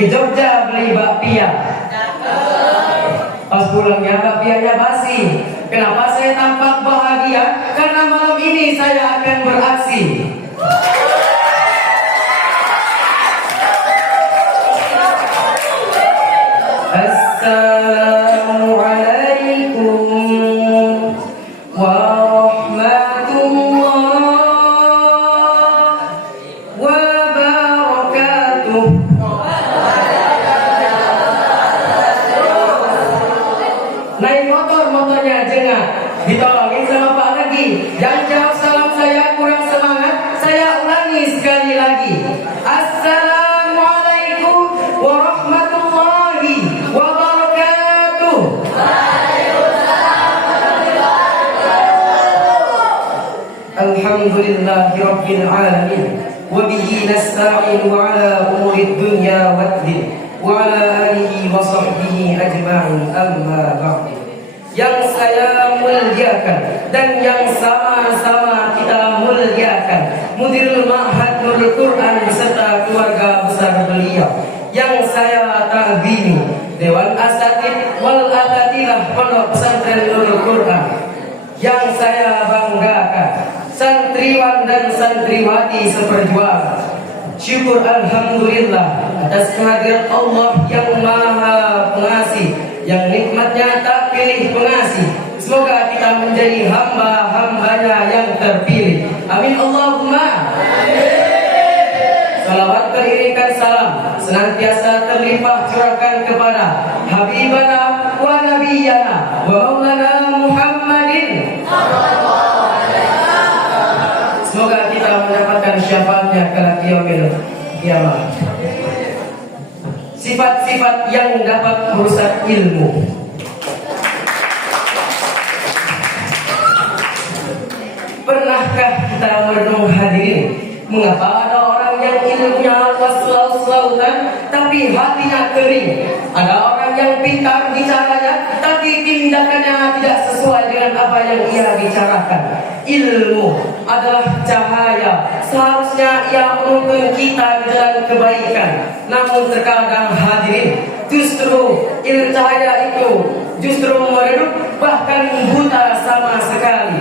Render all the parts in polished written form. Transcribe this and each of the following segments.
Ke Jogja beli bakpia. Pas pulangnya bakpianya basi. Kenapa saya tampak bahagia? Karena malam ini saya akan beraksi. Assalamualaikum warahmatullahi wabarakatuh. Naik motornya jengah, ditolongin sama Pak lagi. Yang jawab salam saya kurang semangat, saya ulangi sekali lagi. Assalamualaikum warahmatullahi wabarakatuh. Alhamdulillahirabbil alamin. Wa bihi nasta'in wa ala umuri dunya waddin. Wa ala alihi wa sahbihi ajma'in, amma ba'd. Yang saya muliakan dan yang sama-sama kita muliakan Mudirul Ma'had Nurul Quran beserta keluarga besar beliau, yang saya ta'zimi Dewan Asatid wal Atatilah Pondok Pesantren Nurul Quran, yang saya banggakan santriwan dan santriwati seperjuangan. Syukur alhamdulillah atas kehadirat Allah yang maha pengasih, yang nikmatnya tak pilih pengasih. Semoga kita menjadi hamba-hambanya yang terpilih. Amin Allahumma amin. Salawat beriringkan salam senantiasa terlimpah curahkan kepada Habibana wa Nabiyana wa Maulana Muhammadin. Semoga kita mendapatkan syafaatnya kelak yaumil kiamat. Sifat-sifat yang dapat merusak ilmu. Pernahkah kita merenung hadirin, mengapa ada orang yang ilmunya laut-lautan tapi hatinya kering? Ada orang yang pintar bicaranya tapi tindakannya tidak sesuai dengan apa yang ia bicarakan. Ilmu adalah cahaya, seharusnya ia menuntun kita ke jalan kebaikan. Namun terkadang hadirin, justru ilmu cahaya itu justru meredup bahkan buta sama sekali.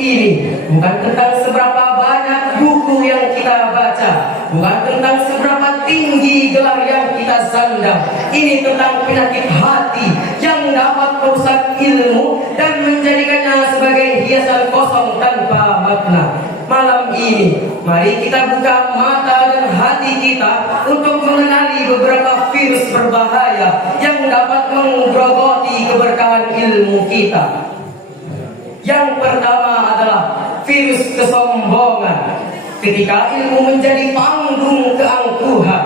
Ini bukan tentang seberapa banyak buku yang kita baca, bukan tentang seberapa tinggi gelar yang kita sandang. Ini tentang penyakit hati yang dapat merusak ilmu dan menjadikannya sebagai hiasan kosong tanpa makna. Malam ini, mari kita buka mata dan hati kita untuk mengenali beberapa virus berbahaya yang dapat menggerogoti keberkahan ilmu kita. Yang pertama adalah virus kesombongan. Ketika ilmu menjadi panggung keangkuhan.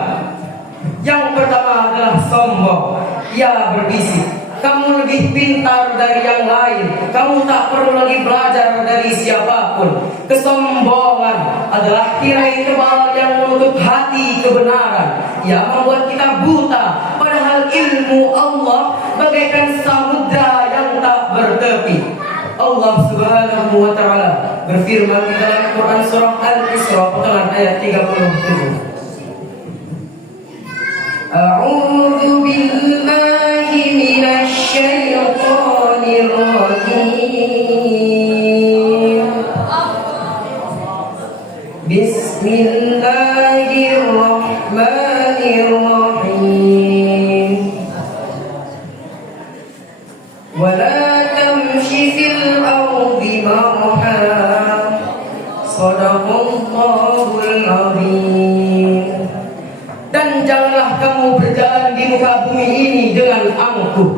Yang pertama adalah sombong. Ia berbisik, kamu lebih pintar dari yang lain, kamu tak perlu lagi belajar dari siapapun. Kesombongan adalah tirai tebal yang menutup hati kebenaran. Ia membuat kita buta, padahal ilmu Allah bagaikan samudra yang tak bertepi. Allah Subhanahu wa taala berfirman di dalam Quran surah Al-Isra potongan ayat 37. A'udzu billahi minasy syaithanir rajim. Bismillahirrahmanirrahim. Wala tamshi fil ardi marha. Shadaqallahul azim. Dan janganlah kamu berjalan di muka bumi ini dengan angkuh.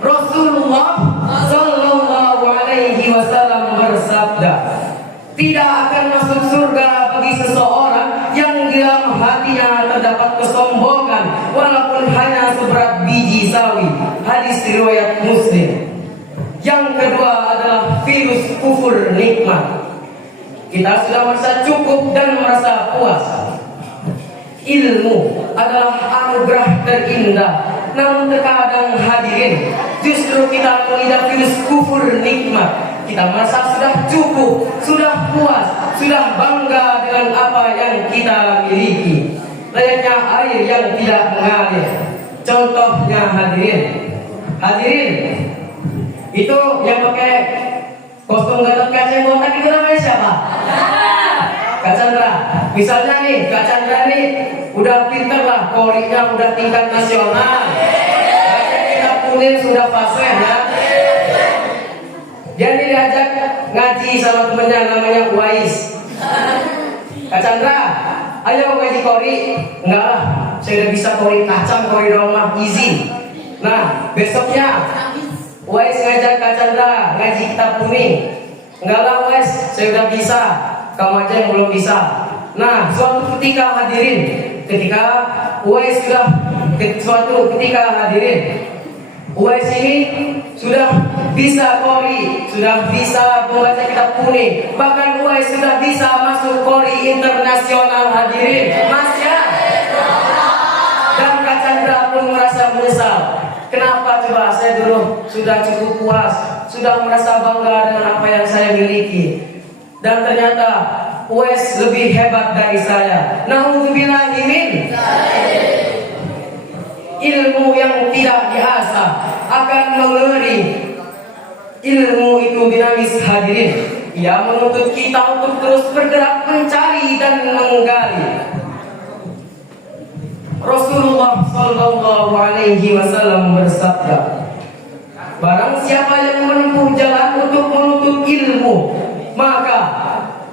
Rasulullah sallallahu alaihi wasallam bersabda, tidak akan masuk surga bagi seseorang yang di dalam hatinya terdapat kesombongan walaupun hanya seberat biji sawi. Hadis riwayat Muslim. Yang kedua adalah virus kufur nikmat. Kita sudah merasa cukup dan merasa puas. Ilmu adalah anugerah terindah. Namun terkadang hadirin, justru kita mengidap virus kufur nikmat. Kita merasa sudah cukup, sudah puas, sudah bangga dengan apa yang kita miliki. layaknya air yang tidak mengalir. Contohnya hadirin itu yang pakai kostum Gatot Kaca yang botak itu namanya siapa? Kak Chandra. Misalnya nih Kak Chandra nih udah pinter lah, korinya udah tingkat nasional, kita kuning sudah fasih ya. Dia diajak ngaji sama temennya namanya Uwais. Kak Chandra, ayo ngaji kori. Enggak lah, saya udah bisa kori kacang, kori domah, easy. Nah, besoknya Uwais ngajak Kak Chandra ngaji kitab kuning. Enggak lah Uwais, saya udah bisa, kamu aja yang belum bisa. Nah, suatu ketika Uwais ini sudah bisa kori, sudah bisa membaca kitab kuning, bahkan Uwais sudah bisa masuk kori internasional hadirin, Mas ya. Dan Kak Chandra pun merasa menyesal. Kenapa coba, saya dulu sudah cukup puas, sudah merasa bangga dengan apa yang saya miliki, dan ternyata Uwais lebih hebat dari saya. Na'udzubillahi min. Ilmu yang tidak diasah akan mengeri. Ilmu itu dinamis hadirin. Ia menuntut kita untuk terus bergerak mencari dan menggali. Rasulullah Sallallahu Alaihi Wasallam bersabda, barang siapa yang menempuh jalan untuk menuntut ilmu, maka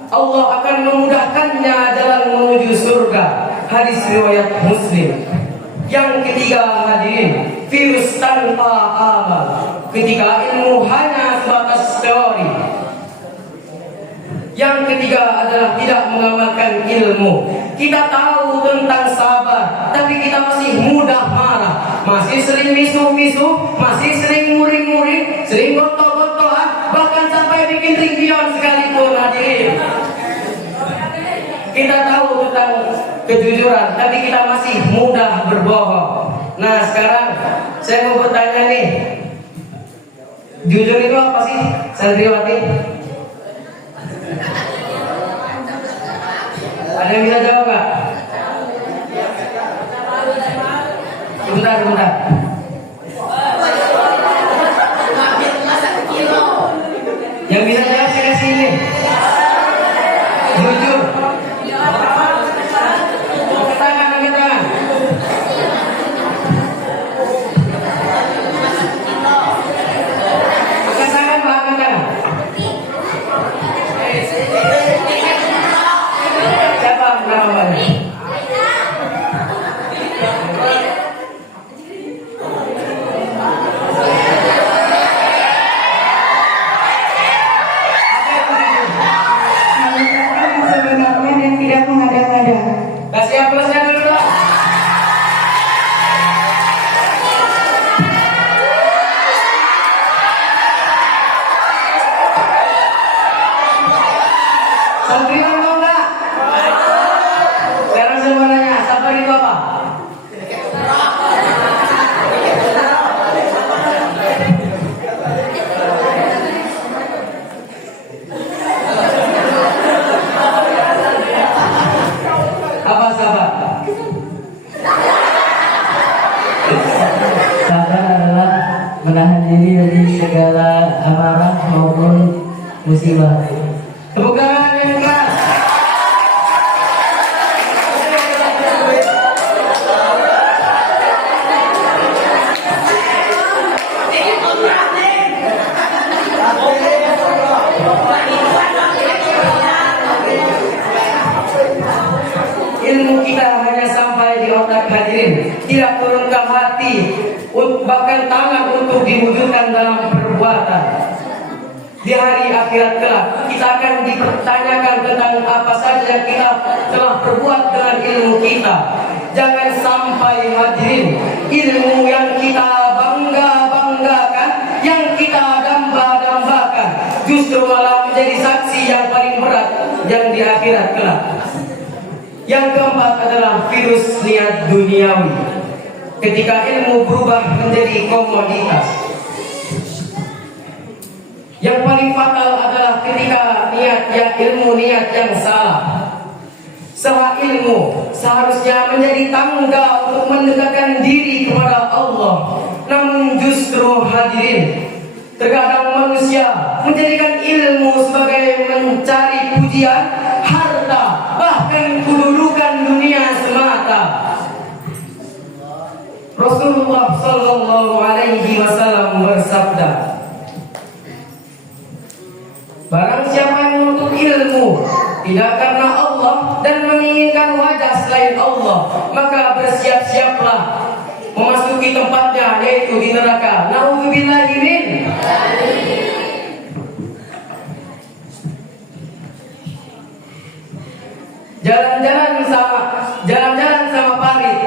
Allah akan memudahkannya jalan menuju surga. Hadis riwayat Muslim. Yang ketiga hadirin, virus tanpa amal. Ketika ilmu hanya sebatas teori. Yang ketiga adalah tidak mengamalkan ilmu. Kita tahu tentang sabar, tapi kita masih mudah marah, masih sering misuh-misuh, masih sering muring-muring, sering gotoh-gotohan, bahkan sampai bikin ringkion sekalipun hadirin. Kita tahu tentang kejujuran, tapi kita masih mudah berbohong. Nah, sekarang saya mau bertanya nih, jujur itu apa sih, Sandriwati? Ada yang bisa jawab nggak? Sebentar. Yang bisa jawab saya kasih ini. Jujur. Angkat tangan. Siapa namanya? Kasih aplausnya dulu dong. Santriwan mau enggak? Sekarang saya mau nanya, sabar itu apa? Apa sabar? Sabar adalah menahan diri dari segala amarah maupun musibah. Tepuk tangan yang keras. Ilmu kita hanya sampai di otak hadirin, tidak turun ke hati, bahkan tangan untuk diwujudkan dalam perbuatan. Di hari akhirat kelak kita akan dipertanyakan tentang apa saja yang kita telah perbuat dengan ilmu kita. Jangan sampai hadirin, ilmu yang kita bangga-banggakan, yang kita damba-dambakan, justru malah menjadi saksi yang paling berat yang di akhirat kelak. Yang keempat adalah virus niat duniawi. Ketika ilmu berubah menjadi komoditas. Yang paling fatal adalah ketika ilmu niat yang salah. Salah ilmu, seharusnya menjadi tangga untuk mendekatkan diri kepada Allah. Namun justru hadirin, terkadang manusia menjadikan ilmu sebagai mencari pujian, harta, bahkan kedudukan dunia semata. Rasulullah sallallahu alaihi wasallam bersabda, barang siapa yang menuntut ilmu tidak karena Allah dan menginginkan wajah selain Allah, maka bersiap-siaplah memasuki tempatnya, yaitu di neraka. Na'udzubillahi min. Jalan-jalan sama parit.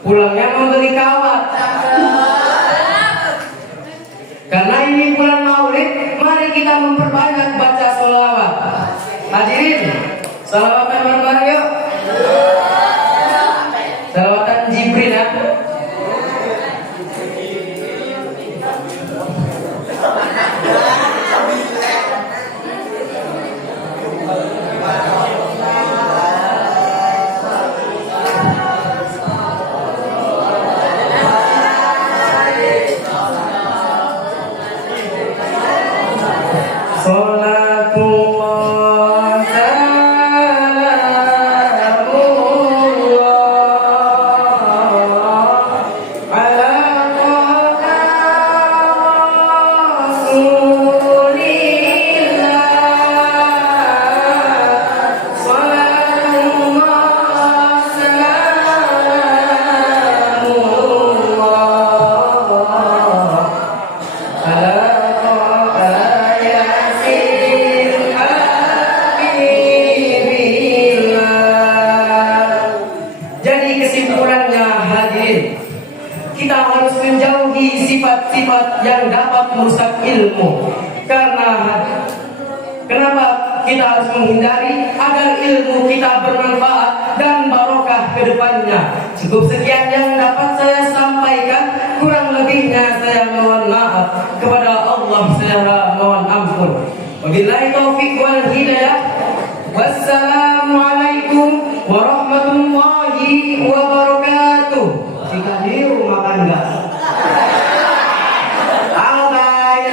Pulangnya membeli kawat. Karena ini bulan Maulid, mari kita memperbanyak baca sholawat. Hadirin, sholawatan bareng yuk. Sholawatan Jibril ya. Kita harus menjauhi sifat-sifat yang dapat merusak ilmu. Kenapa kita harus menghindari? Agar ilmu kita bermanfaat dan barokah ke depannya. Cukup sekian yang dapat saya sampaikan. Kurang lebihnya saya mohon maaf. Kepada Allah saya mohon ampun. Wabillahi taufiq wal hidayah. Wassalamualaikum warahmatullahi wabarakatuh. Jika niru makan enggak? Halo guys.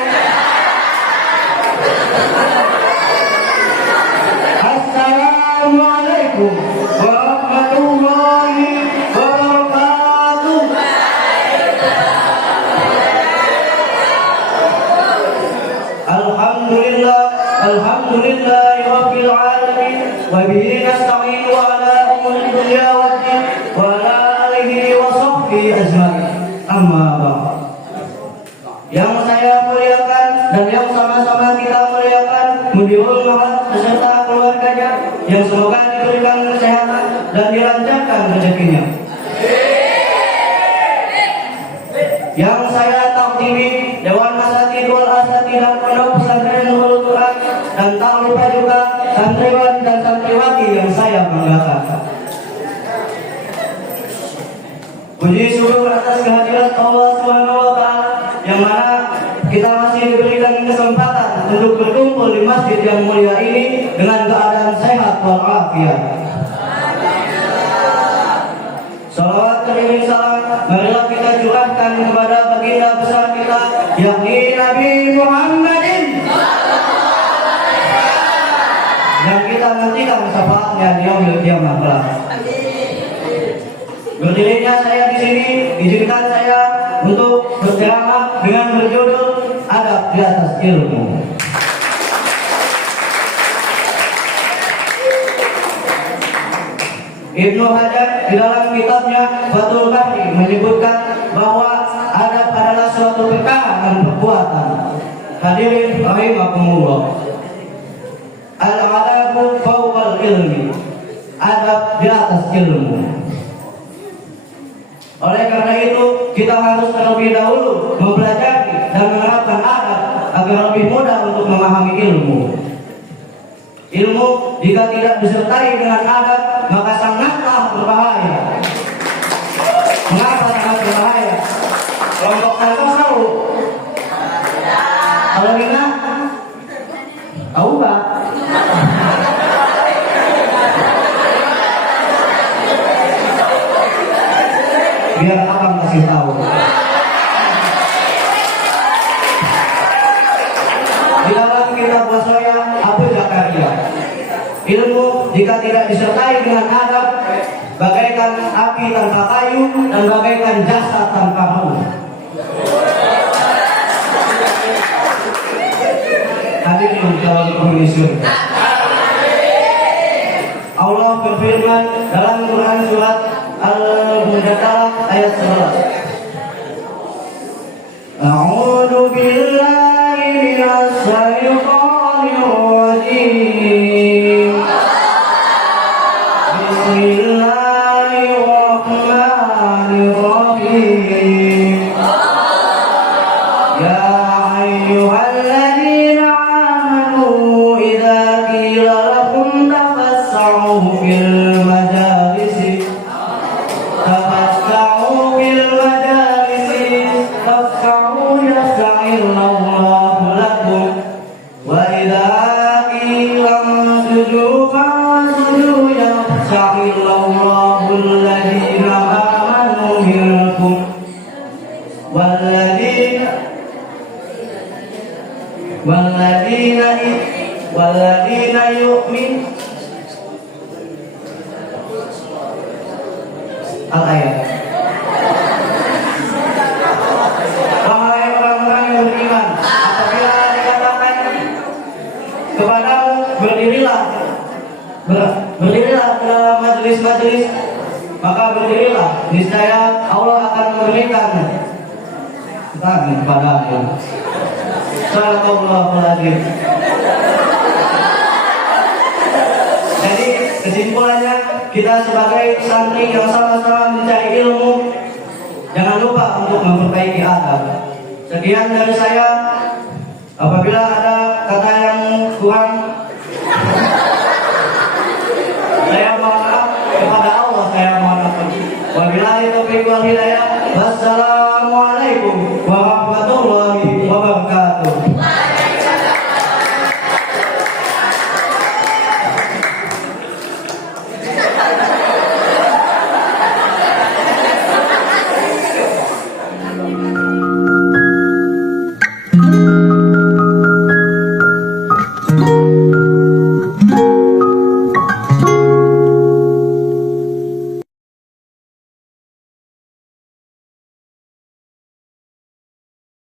Assalamualaikum warahmatullahi wabarakatuh. Alhamdulillahirabbil alamin wa bihi nasta'inu ala umuri dunya waddin wa ala alihi wa sahbihi ajma'in. Amma ba'd. Yang saya muliakan dan yang sama-sama kita muliakan Mudirul Ma'had beserta keluarganya, yang semoga diberikan kesehatan dan dilancarkan rezekinya. Yang saya takdimi Dewan Asatidz wal Asatidz dan Pondok Pesantren Nurul Quran, dan tak lupa juga santriwan dan santriwati yang saya banggakan. Puji syukur atas kehadiran Allah Subhanahu wa taala yang mana kita masih diberikan kesempatan untuk berkumpul di masjid yang mulia ini dengan keadaan sehat walafiat. Salawat teriring salam marilah kita curahkan kepada baginda besar kita, yakni Nabi Muhammadin, yang kita nantikan syafaatnya di yaumil qiyamah kelak. Berdirinya saya di sini, izinkan saya untuk berceramah dengan berjudul Adab di atas Ilmu. Ibnu Hajar di dalam kitabnya Fathul Bari menyebutkan bahwa adab adalah suatu perkara dan perbuatan. Hadirin rahimakumullah. Al-adabu fawqal ilmi. Adab di atas ilmu. Oleh karena itu, kita harus terlebih dahulu mempelajari dan menerapkan adab agar lebih mudah untuk memahami ilmu. Ilmu jika tidak disertai dengan adab maka sangatlah berbahaya. Mengapa sangat berbahaya? Kelompok satu tahu. Kalau ingat biar abang kasih tahu. Di dalam kitab wasaya Abu Zakaria, ilmu jika tidak disertai dengan adab bagaikan api tanpa kayu dan bagaikan jasad tanpa roh. Hadirin calon penghuni surga. Allah berfirman dalam Quran surat Al-Mujadalah ayat 11. A'udzu billahi minas syaitonir rajim. Bismillahirrahmanirrahim. Ya ayyuhalladzina amanu idza qila lakum tafassa'u fil majalisi tafassahu yaf'alillahu lakum wa idza qila sujudu fasjudu yaf'alillahu alladhina amanu minkum والذين يؤمن al-ayat. Wahai orang-orang yang beriman, apabila dikatakan kepadamu berdirilah dalam majelis-majelis, maka berdirilah, niscaya Allah akan memberikan kepadamu. Shallallahuladzim. Jadi kesimpulannya, kita sebagai santri yang sama-sama mencari ilmu, jangan lupa untuk memperbaiki adab. Sekian dari saya. Apabila ada kata yang kurang,